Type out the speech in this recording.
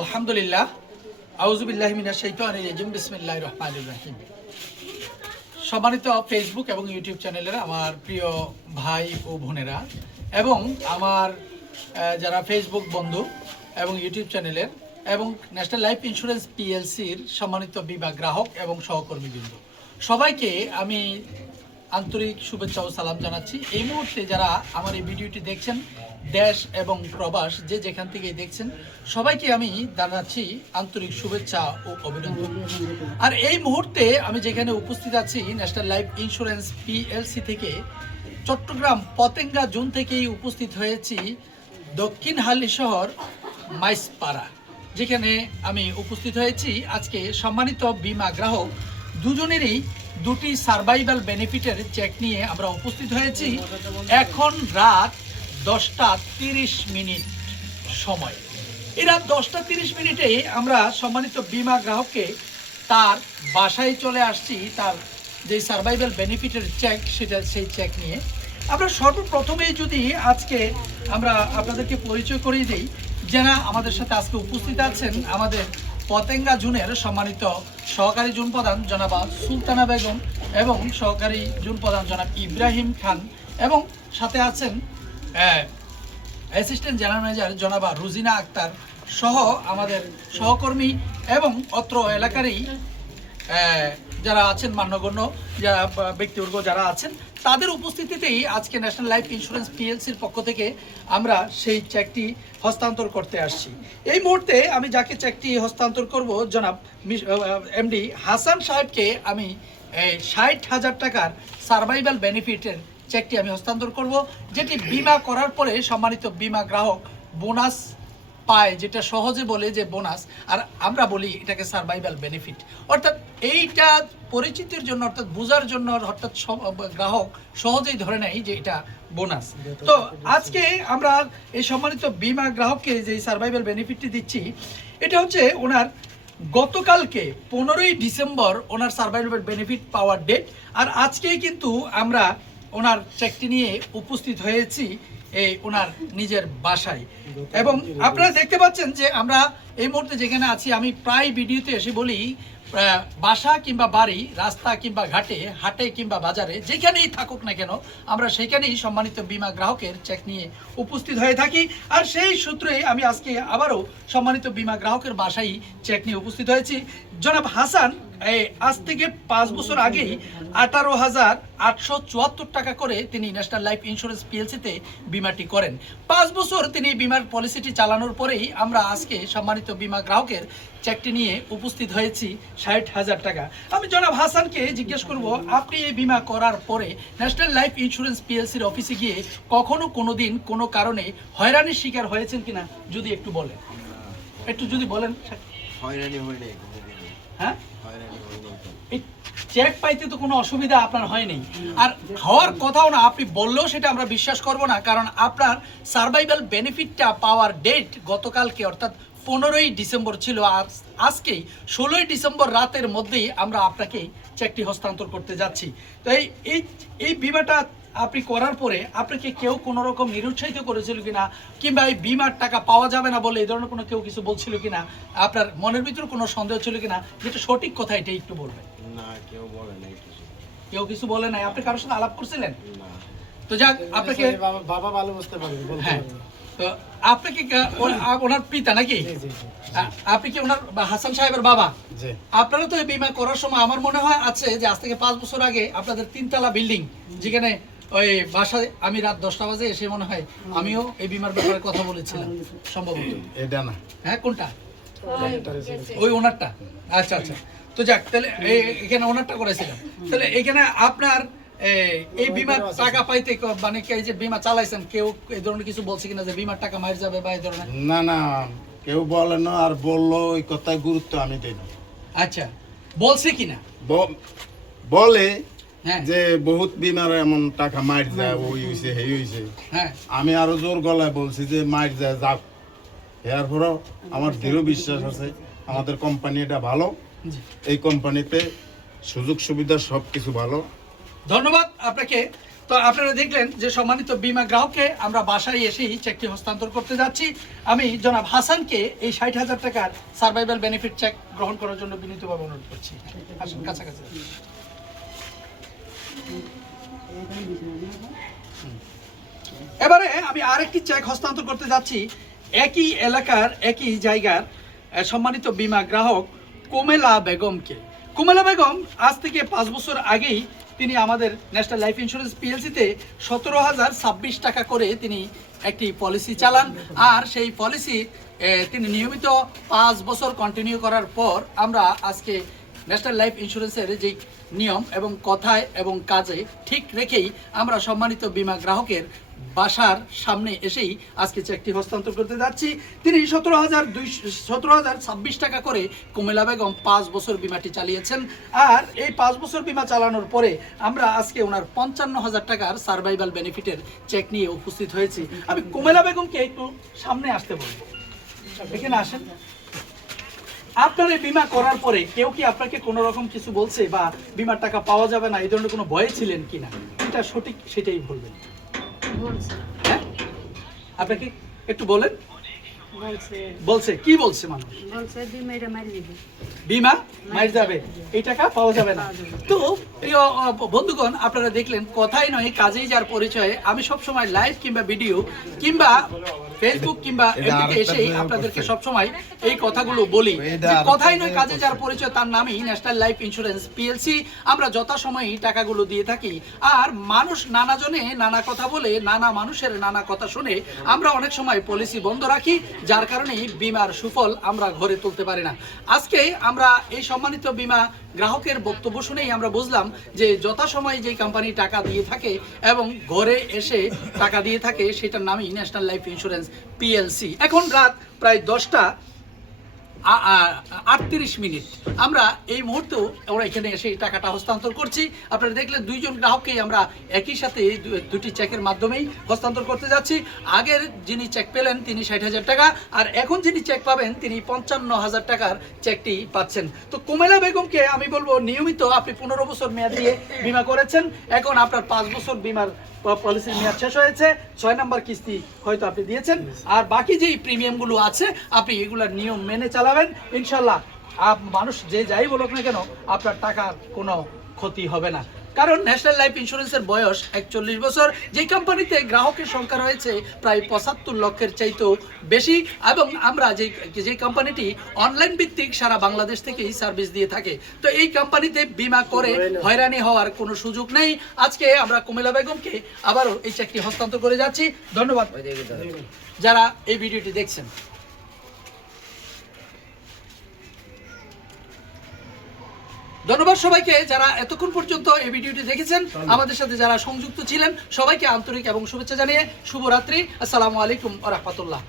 আলহামদুলিল্লাহ, আউযুবিল্লাহি মিনাশ শাইতানির রাজিম, বিসমিল্লাহির রহমানির রহিম। সম্মানিত ফেসবুক এবং ইউটিউব চ্যানেলের আমার প্রিয় ভাই ও বোনেরা এবং আমার যারা ফেসবুক বন্ধু এবং ইউটিউব চ্যানেলের এবং ন্যাশনাল লাইফ ইন্স্যুরেন্স পিএলসির সম্মানিত বিভাগ গ্রাহক এবং সহকর্মীবৃন্দ, সবাইকে আমি আন্তরিক শুভেচ্ছা ও সালাম জানাচ্ছি। এই মুহূর্তে যারা আমার এই ভিডিওটি দেখছেন, দেশ এবং প্রবাস যে যেখান থেকে দেখছেন, সবাইকে আমি জানাচ্ছি আন্তরিক শুভেচ্ছা ও অভিনন্দন। আর এই মুহূর্তে আমি যেখানে উপস্থিত আছি, ন্যাশনাল লাইফ ইন্স্যুরেন্স পিএলসি থেকে চট্টগ্রাম পতেঙ্গা জোন থেকেই উপস্থিত হয়েছি দক্ষিণ হালি শহর মাইসপাড়া, যেখানে আমি উপস্থিত হয়েছি আজকে সম্মানিত বীমা গ্রাহক দুজনেরই দুটি সার্ভাইভাল বেনিফিটের চেক নিয়ে আমরা উপস্থিত হয়েছি। এখন রাত 10:30 সময়। এই রাত 10:30 আমরা সম্মানিত বীমা গ্রাহককে তার বাসায় চলে আসছি, তার যে সার্ভাইভাল বেনিফিটের চেক সেই চেক নিয়ে। আমরা সর্বপ্রথমেই যদি আজকে আমরা আপনাদেরকে পরিচয় করিয়ে দিই, যারা আমাদের সাথে আজকে উপস্থিত আছেন, আমাদের পতেঙ্গা জোনের সম্মানিত সহকারী জোন প্রধান জনাবা সুলতানা বেগম এবং সহকারী জোন প্রধান জনাব ইব্রাহিম খান, এবং সাথে আছেন অ্যাসিস্ট্যান্ট জেনারেল ম্যানেজার জনাবা রুজিনা আক্তার সহ আমাদের সহকর্মী এবং অত্র এলাকারই যারা আছেন, মান্যগণ্য যারা ব্যক্তিবর্গ যারা আছেন, তাদের উপস্থিতিতেই আজকে ন্যাশনাল লাইফ ইন্স্যুরেন্স পিএলসির পক্ষ থেকে আমরা সেই চেকটি হস্তান্তর করতে আসছি। এই মুহূর্তে আমি যাকে চেকটি হস্তান্তর করব, জনাব এমডি হাসান সাহেবকে আমি 60,000 টাকার সার্ভাইভাল বেনিফিটের চেকটি আমি হস্তান্তর করব, যেটি বিমা করার পরে সম্মানিত বীমা গ্রাহক বোনাস পায়, যেটা সহজে বলে যে বোনাস, আর আমরা বলি এটাকে সার্ভাইভাল বেনিফিট। অর্থাৎ এইটা পরিচিতির জন্য, অর্থাৎ বোঝার জন্য, অর্থাৎ গ্রাহক সহজেই ধরে নেয় যে এটা বোনাস। তো আজকে আমরা এই সম্মানিত বীমা গ্রাহককে যে সার্ভাইভাল বেনিফিটটি দিচ্ছি, এটা হচ্ছে ওনার গতকালকে 15ই ডিসেম্বর ওনার সার্ভাইভাল বেনিফিট পাওয়ার ডেট। আর আজকেই কিন্তু আমরা ওনার চেকটি নিয়ে উপস্থিত হয়েছি এই ওনার নিজের বাসায়। এবং আপনারা দেখতে পাচ্ছেন যে আমরা এই মুহূর্তে যেখানে আছি, আমি প্রায় ভিডিওতে এসে বলি, বাসা কিংবা বাড়ি, রাস্তা কিংবা ঘাটে, হাটে কিংবা বাজারে, যেখানেই থাকুক না কেন, আমরা সেখানেই সম্মানিত বীমা গ্রাহকের চেক নিয়ে উপস্থিত হয়ে থাকি। আর সেই সূত্রে আমি আজকে আবারও সম্মানিত বীমা গ্রাহকের বাসায় চেক নিয়ে উপস্থিত হয়েছি। জনাব হাসান আজ থেকে 5 বছর আগেই 18,874 টাকা করে তিনি ন্যাশনাল লাইফ ইন্স্যুরেন্স পিএলসিতে বিমাটি করেন। 5 বছর তিনি বিমার পলিসিটি চালানোর পরেই আমরা আজকে সম্মানিত বীমা গ্রাহকের চেকটি নিয়ে উপস্থিত হয়েছি 60,000 টাকা। আমি জনাব হাসানকে জিজ্ঞেস করব, আপনি এই বিমা করার পরে ন্যাশনাল লাইফ ইন্স্যুরেন্স পিএলসির অফিসে গিয়ে কখনো কোনো দিন কোনো কারণে হয়রানির শিকার হয়েছেন কিনা, যদি একটু বলেন। একটু যদি বলেন। হয়রানি হয় নাই। হ্যাঁ, এই চেক পাইতে তো কোনো অসুবিধা আপনার হয়নি, আর হওয়ার কথাও না। আপনি বললেও সেটা আমরা বিশ্বাস করব না, কারণ আপনার সার্ভাইভাল বেনিফিটটা পাওয়ার ডেট গতকালকে, অর্থাৎ 15ই ডিসেম্বর ছিল। আর আজকেই 16ই ডিসেম্বর রাতের মধ্যেই আমরা আপনাকে চেকটি হস্তান্তর করতে যাচ্ছি। তো এই বিমাটা আপনি করার পরে আপনাকে কেউ কোনো রকম নিরুৎসাহিত করেছিল কিনা, কিংবা এই বিমার টাকা পাওয়া যাবে না বলে এই ধরনের কোনো কেউ কিছু বলছিল কিনা, আপনার মনের ভিতরে কোনো সন্দেহ ছিল কিনা, যেটা সঠিক কথা এটা একটু বলবেন। না, কেউ বলে নাই কিছু। কেউ কিছু বলে নাই? আপনি কারোর সাথে আলাপ করছিলেন? না। তো যাক, আপনাকে বাবা ভালো বুঝতে পারবে। হ্যাঁ, তো আপনাকে ওনার পিতা নাকি? আপনি কি ওনার হাসান সাহেবের বাবা? আপনারা তো এই বিমা করার সময় আমার মনে হয় আছে যে আজ থেকে 5 বছর আগে আপনাদের 3তলা বিল্ডিং, যেখানে ওই বাসায় আমি রাত 10টা বাজে এসে মনে হয় আমিও এই বিমার ব্যাপারে কথা বলেছিলাম সম্ভবত। এটা না, হ্যাঁ, কোনটা? ওই ওনারটা। আচ্ছা আচ্ছা, তো যাক, তাহলে এখানে ওনারটা করেছিলাম। তাহলে এখানে আপনার এই বিমার টাকা পাইতে, মানে এই যে বিমা চালাইছেন, কেউ এই ধরনের কিছু বলছে কিনা যে বিমার টাকা মার যাবে বা এই ধরনের? না না, কেউ বলে না, আর বললো ওই কথায় গুরুত্ব আমি দেই না। আচ্ছা, বলছে কিনা? বলে হ্যাঁ, যে বহুত বিমার এমন টাকা মার যায়, ওই হইছে এই হইছে। হ্যাঁ, আমি আরো জোর গলায় বলছি যে মার যায় যাক। এর পরেও আমার দৃঢ় বিশ্বাস আছে আমাদের কোম্পানি এটা ভালো, এই কোম্পানিতে সুযোগ সুবিধা সব কিছু ভালো। ধন্যবাদ আপনাকে। তো আপনারা দেখলেন যে সম্মানিত বীমা গ্রাহককে আমরা বাসায় এসেই চেকটি হস্তান্তর করতে যাচ্ছি। আমি জনাব হাসানকে এই 60,000 টাকার সার্ভাইভাল বেনিফিট চেক গ্রহণ করার জন্য বিনীতভাবে অনুরোধ করছি। আসুন কাছাকাছি। এবারে আমি আরেকটি চেক হস্তান্তর করতে যাচ্ছি একই এলাকার একই জায়গার সম্মানিত বীমা গ্রাহক কোমেলা বেগমকে। কোমেলা বেগম আজ থেকে 5 বছর আগেই তিনি আমাদের ন্যাশনাল লাইফ ইন্স্যুরেন্স পিএলসিতে 17,026 টাকা করে তিনি একটি পলিসি চালান। আর সেই পলিসি তিনি নিয়মিত 5 বছর কন্টিনিউ করার পর আমরা আজকে ন্যাশনাল লাইফ ইন্স্যুরেন্সের যেই নিয়ম এবং কথায় এবং কাজে ঠিক রেখেই আমরা সম্মানিত বীমা গ্রাহকের বাসার সামনে এসেই আজকে চেকটি হস্তান্তর করতে যাচ্ছি। তিনি 17,026 টাকা করে কোমেলা বেগম 5 বছর বিমাটি চালিয়েছেন। আর এই 5 বছর বিমা চালানোর পরে আমরা আজকে ওনার 55,000 টাকার সার্ভাইভাল বেনিফিটের চেক নিয়ে উপস্থিত হয়েছি। আমি কোমেলা বেগমকে একটু সামনে আসতে বলবো, এখানে আসেন। আপনার এই বিমা করার পরে কেউ কি আপনাকে কোনো রকম কিছু বলছে বা বিমার টাকা পাওয়া যাবে না এই ধরনের কোনো ভয়ে ছিলেন কিনা? এটা সঠিক সেটাই বলবেন। হ্যাঁ, আপনাকে একটু বলেন। বলছে কি বলছে মানুষ? বিমা মার যাবে, এই টাকা পাওয়া যাবে না। তো প্রিয় বন্ধুগণ, আপনারা দেখলেন কথাই নয় কাজেই যার পরিচয়ে আমি সব সময় লাইভ কিংবা ভিডিও কিংবা ফেসবুক কিংবা এমনিতে এসেই আপনাদেরকে সব সময় এই কথাগুলো বলি যে কথাই নয় কাজে যার পরিচয়, তার নামই ন্যাশনাল লাইফ ইন্স্যুরেন্স পিএলসি। আমরা যথাসময়ে টাকাগুলো দিয়ে থাকি। আর মানুষ নানা জনে নানা কথা বলে, নানা মানুষের নানা কথা শুনে আমরা অনেক সময় পলিসি বন্ধ রাখি, যার কারণে বীমার সুফল আমরা ঘরে তুলতে পারি না। আজকে আমরা এই সম্মানিত বীমা গ্রাহকের বক্তব্য শুনেই আমরা বুঝলাম যে যথাসময়ে যে কোম্পানি টাকা দিয়ে থাকে এবং ঘরে এসে টাকা দিয়ে থাকে সেটার নামই ন্যাশনাল লাইফ ইন্স্যুরেন্স পিএলসি। এখন রাত প্রায় 10:38 আমরা এই মুহূর্তেও আমরা এখানে এসে টাকাটা হস্তান্তর করছি। আপনারা দেখলেন 2 জন গ্রাহককেই আমরা একই সাথে দুটি চেকের মাধ্যমেই হস্তান্তর করতে যাচ্ছি। আগের যিনি চেক পেলেন তিনি 60,000 টাকা, আর এখন যিনি চেক পাবেন তিনি 55,000 টাকার চেকটি পাচ্ছেন। তো কোমেলা বেগমকে আমি বলবো নিয়মিত আপনি 15 বছর মেয়াদ দিয়ে বিমা করেছেন, এখন আপনার 5 বছর বিমার পলিসির মেয়াদ শেষ হয়েছে, 6 নম্বর কিস্তি হয়তো আপনি দিয়েছেন, আর বাকি যেই প্রিমিয়ামগুলো আছে আপনি এগুলোর নিয়ম মেনে চালাবেন। ইনশাল্লাহ মানুষ যে যাই বলুক না কেন আপনার টাকার কোনো ক্ষতি হবে না, কারণ ন্যাশনাল লাইফ ইন্স্যুরেন্সের বয়স 41 বছর। যে কোম্পানিতে গ্রাহকের সংখ্যা রয়েছে প্রায় 75 লক্ষের চাইতেও বেশি, এবং আমরা যে কোম্পানিটি অনলাইন ভিত্তিক সারা বাংলাদেশ থেকেই সার্ভিস দিয়ে থাকে। তো এই কোম্পানিতে বিমা করে হয়রানি হওয়ার কোনো সুযোগ নেই। আজকে আমরা কোমেলা বেগমকে আবারও এই চেকটি হস্তান্তর করে যাচ্ছি। ধন্যবাদ যারা এই ভিডিওটি দেখছেন। ধন্যবাদ সবাইকে যারা এতক্ষণ পর্যন্ত এই ভিডিওটি দেখেছেন, আমাদের সাথে যারা সংযুক্ত ছিলেন সবাইকে আন্তরিক এবং শুভেচ্ছা জানিয়ে শুভরাত্রি। আসসালামু আলাইকুম ওয়া রাহমাতুল্লাহ।